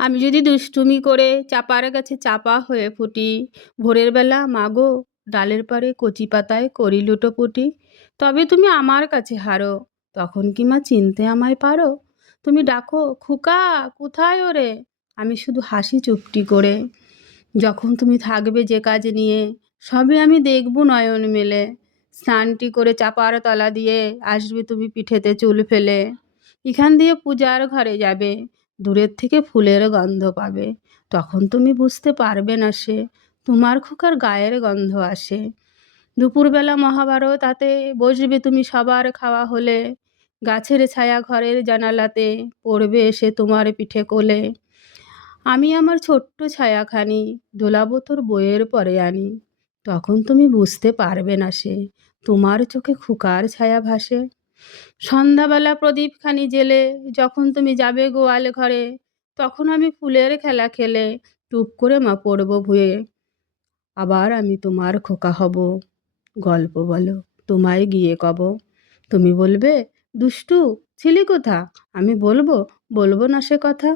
আমি যদি দুষ্টুমি করে চাপার কাছে চাপা হয়ে ফুটি, ভোরের বেলা মাগো ডালের পাড়ে কচি পাতায় করি লুটোপুটি তবে তুমি আমার কাছে হারো, তখন কি মা চিনতে আমায় পারো? তুমি ডাকো, খুকা, কোথায় ওরে? আমি শুধু হাসি চুপটি করে, যখন তুমি থাকবে যে কাজ নিয়ে, সবে আমি দেখব নয়ন মেলে, স্নানটি করে চাপার তলা দিয়ে আসবে তুমি পিঠেতে চুল ফেলে, এখান দিয়ে পূজার ঘরে যাবে দূরের থেকে ফুলের গন্ধ পাবে। তখন তুমি বুঝতে পারবে না সে, তোমার খোকার গায়ের গন্ধ আসে। দুপুরবেলা মহাভারত তাতে বসবে তুমি সবার খাওয়া হলে। গাছের ছায়া ঘরের জানালাতে পড়বে এসে তোমার পিঠে কোলে। আমি আমার ছোট্ট ছায়াখানি দোলাবো তোর বইয়ের পরে আনি। তখন তুমি বুঝতে পারবে না সে, তোমার চোখে খুকার ছায়া ভাসে। সন্ধ্যাবেলা প্রদীপখানি জেলে যখন তুমি যাবে গোয়াল ঘরে, তখন আমি ফুলের খেলা খেলে টুপ করে মা পড়ব ভুয়ে। আবার আমি তোমার খোকা হব। গল্প বলো, তোমায় গিয়ে কব। তুমি বলবে, দুষ্টু, ছিলি কোথা? আমি বলব বলব না সে কথা।